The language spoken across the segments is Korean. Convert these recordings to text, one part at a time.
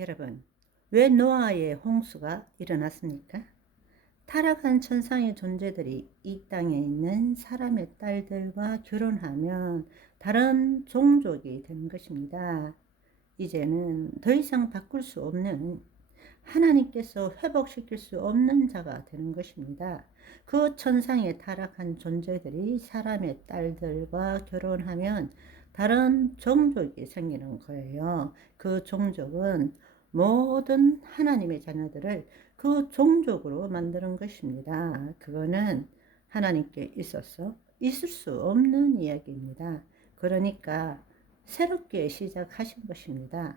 여러분, 왜 노아의 홍수가 일어났습니까? 타락한 천상의 존재들이 이 땅에 있는 사람의 딸들과 결혼하면 다른 종족이 되는 것입니다. 이제는 더 이상 바꿀 수 없는, 하나님께서 회복시킬 수 없는 자가 되는 것입니다. 그 천상에 타락한 존재들이 사람의 딸들과 결혼하면 다른 종족이 생기는 거예요. 그 종족은 모든 하나님의 자녀들을 그 종족으로 만드는 것입니다. 그거는 하나님께 있어서 있을 수 없는 이야기입니다. 그러니까 새롭게 시작하신 것입니다.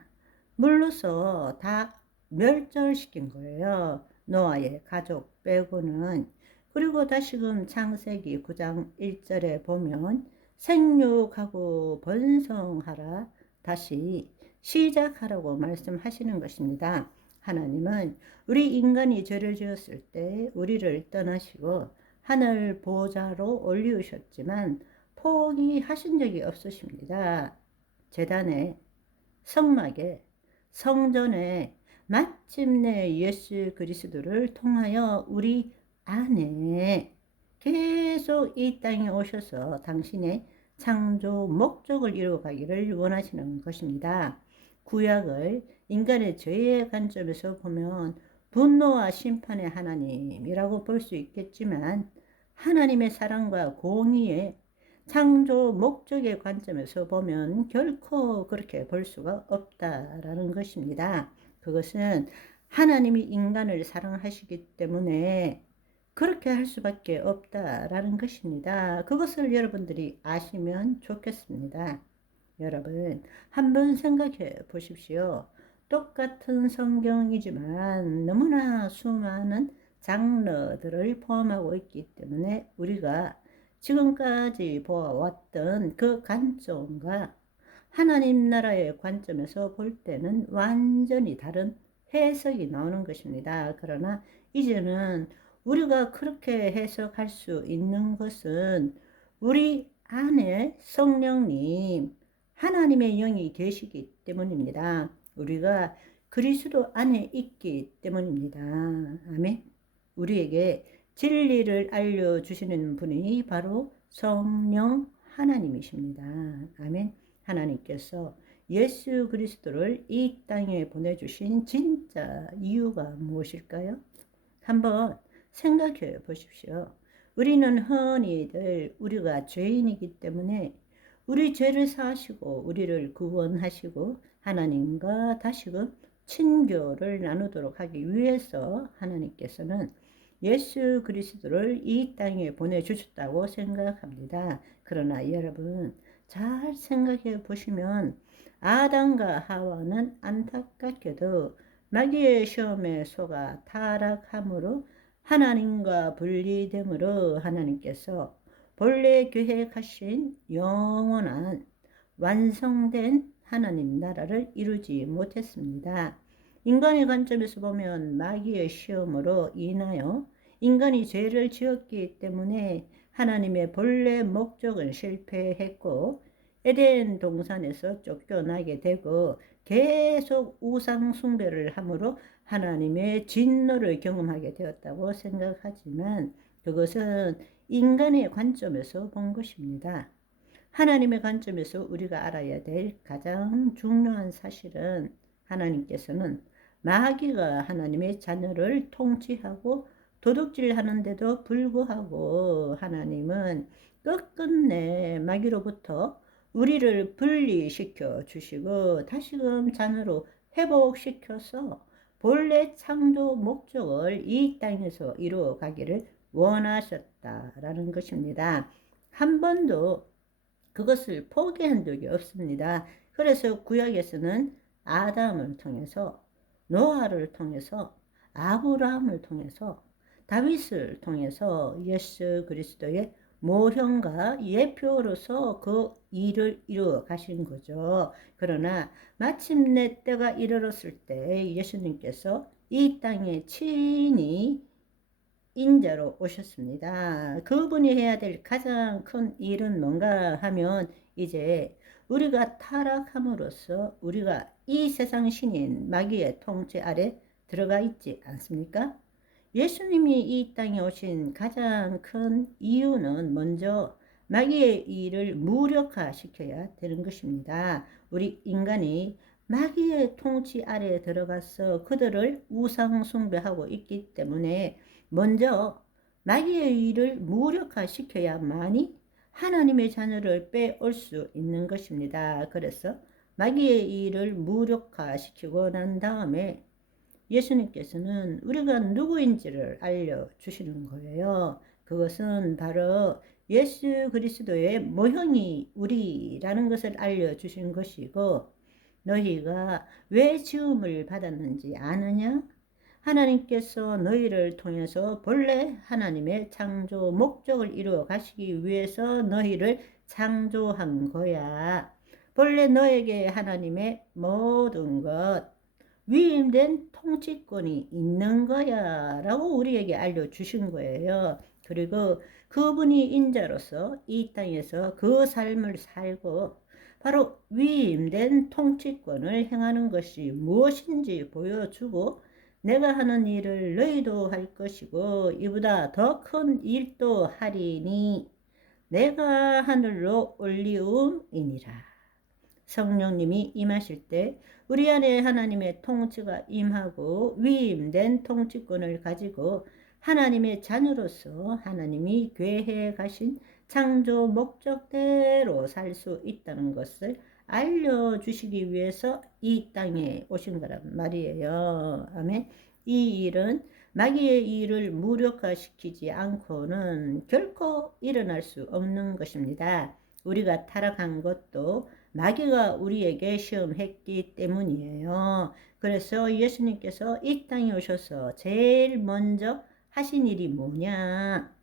물로서 다 멸절시킨 거예요. 노아의 가족 빼고는. 그리고 다시금 창세기 9장 1절에 보면 생육하고 번성하라 다시 시작하라고 말씀하시는 것입니다. 하나님은 우리 인간이 죄를 지었을 때 우리를 떠나시고 하늘 보좌로 올리우셨지만 포기하신 적이 없으십니다. 제단에, 성막에, 성전에 마침내 예수 그리스도를 통하여 우리 안에 계속 이 땅에 오셔서 당신의 창조 목적을 이루어가기를 원하시는 것입니다. 구약을 인간의 죄의 관점에서 보면 분노와 심판의 하나님이라고 볼 수 있겠지만 하나님의 사랑과 공의의 창조 목적의 관점에서 보면 결코 그렇게 볼 수가 없다라는 것입니다. 그것은 하나님이 인간을 사랑하시기 때문에 그렇게 할 수밖에 없다라는 것입니다. 그것을 여러분들이 아시면 좋겠습니다. 여러분, 한번 생각해 보십시오. 똑같은 성경이지만 너무나 수많은 장르들을 포함하고 있기 때문에 우리가 지금까지 보아왔던 그 관점과 하나님 나라의 관점에서 볼 때는 완전히 다른 해석이 나오는 것입니다. 그러나 이제는 우리가 그렇게 해석할 수 있는 것은 우리 안에 성령님, 하나님의 영이 계시기 때문입니다. 우리가 그리스도 안에 있기 때문입니다. 아멘. 우리에게 진리를 알려주시는 분이 바로 성령 하나님이십니다. 아멘. 하나님께서 예수 그리스도를 이 땅에 보내주신 진짜 이유가 무엇일까요? 한번 생각해 보십시오. 우리는 흔히들 우리가 죄인이기 때문에 우리 죄를 사하시고 우리를 구원하시고 하나님과 다시금 친교를 나누도록 하기 위해서 하나님께서는 예수 그리스도를 이 땅에 보내주셨다고 생각합니다. 그러나 여러분 잘 생각해 보시면 아담과 하와는 안타깝게도 마귀의 시험에 속아 타락함으로 하나님과 분리됨으로 하나님께서 본래 계획하신 영원한 완성된 하나님 나라를 이루지 못했습니다. 인간의 관점에서 보면 마귀의 시험으로 인하여 인간이 죄를 지었기 때문에 하나님의 본래 목적은 실패했고 에덴 동산에서 쫓겨나게 되고 계속 우상 숭배를 함으로 하나님의 진노를 경험하게 되었다고 생각하지만 그것은 인간의 관점에서 본 것입니다. 하나님의 관점에서 우리가 알아야 될 가장 중요한 사실은 하나님께서는 마귀가 하나님의 자녀를 통치하고 도둑질하는데도 불구하고 하나님은 끝끝내 마귀로부터 우리를 분리시켜 주시고 다시금 자녀로 회복시켜서 본래 창조 목적을 이 땅에서 이루어 가기를 원하셨다라는 것입니다. 한 번도 그것을 포기한 적이 없습니다. 그래서 구약에서는 아담을 통해서 노아를 통해서 아브라함을 통해서 다윗을 통해서 예수 그리스도의 모형과 예표로서 그 일을 이루어 가신 거죠. 그러나 마침내 때가 이르렀을 때 예수님께서 이 땅에 친히 인자로 오셨습니다. 그분이 해야 될 가장 큰 일은 뭔가 하면 이제 우리가 타락함으로써 우리가 이 세상 신인 마귀의 통치 아래 들어가 있지 않습니까? 예수님이 이 땅에 오신 가장 큰 이유는 먼저 마귀의 일을 무력화시켜야 되는 것입니다. 우리 인간이 마귀의 통치 아래에 들어가서 그들을 우상 숭배하고 있기 때문에 먼저 마귀의 일을 무력화시켜야만이 하나님의 자녀를 빼올 수 있는 것입니다. 그래서 마귀의 일을 무력화시키고 난 다음에 예수님께서는 우리가 누구인지를 알려주시는 거예요. 그것은 바로 예수 그리스도의 모형이 우리라는 것을 알려주신 것이고, 너희가 왜 지음을 받았는지 아느냐? 하나님께서 너희를 통해서 본래 하나님의 창조 목적을 이루어 가시기 위해서 너희를 창조한 거야. 본래 너에게 하나님의 모든 것, 위임된 통치권이 있는 거야 라고 우리에게 알려주신 거예요. 그리고 그분이 인자로서 이 땅에서 그 삶을 살고 바로 위임된 통치권을 행하는 것이 무엇인지 보여주고, 내가 하는 일을 너희도 할 것이고 이보다 더 큰 일도 하리니 내가 하늘로 올리움이니라. 성령님이 임하실 때 우리 안에 하나님의 통치가 임하고 위임된 통치권을 가지고 하나님의 자녀로서 하나님이 계획해 가신 창조 목적대로 살 수 있다는 것을 알려주시기 위해서 이 땅에 오신 거란 말이에요. 아멘. 이 일은 마귀의 일을 무력화시키지 않고는 결코 일어날 수 없는 것입니다. 우리가 타락한 것도 마귀가 우리에게 시험했기 때문이에요. 그래서 예수님께서 이 땅에 오셔서 제일 먼저 하신 일이 뭐냐?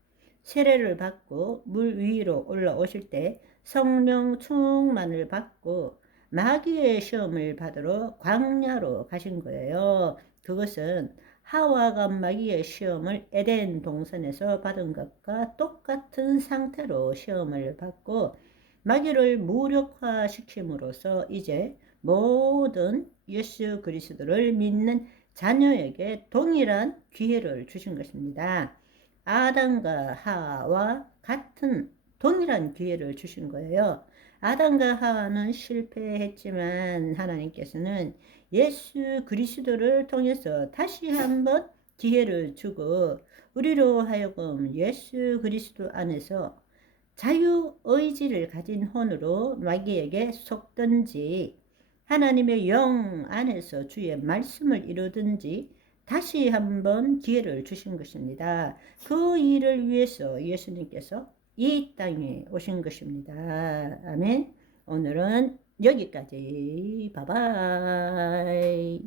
세례를 받고 물 위로 올라오실 때 성령 충만을 받고 마귀의 시험을 받으러 광야로 가신 거예요. 그것은 하와가 마귀의 시험을 에덴 동산에서 받은 것과 똑같은 상태로 시험을 받고 마귀를 무력화시킴으로써 이제 모든 예수 그리스도를 믿는 자녀에게 동일한 기회를 주신 것입니다. 아담과 하와 같은 동일한 기회를 주신 거예요. 아담과 하와는 실패했지만 하나님께서는 예수 그리스도를 통해서 다시 한번 기회를 주고 우리로 하여금 예수 그리스도 안에서 자유의지를 가진 혼으로 마귀에게 속든지 하나님의 영 안에서 주의 말씀을 이루든지 다시 한번 기회를 주신 것입니다. 그 일을 위해서 예수님께서 이 땅에 오신 것입니다. 아멘. 오늘은 여기까지. 바이바이.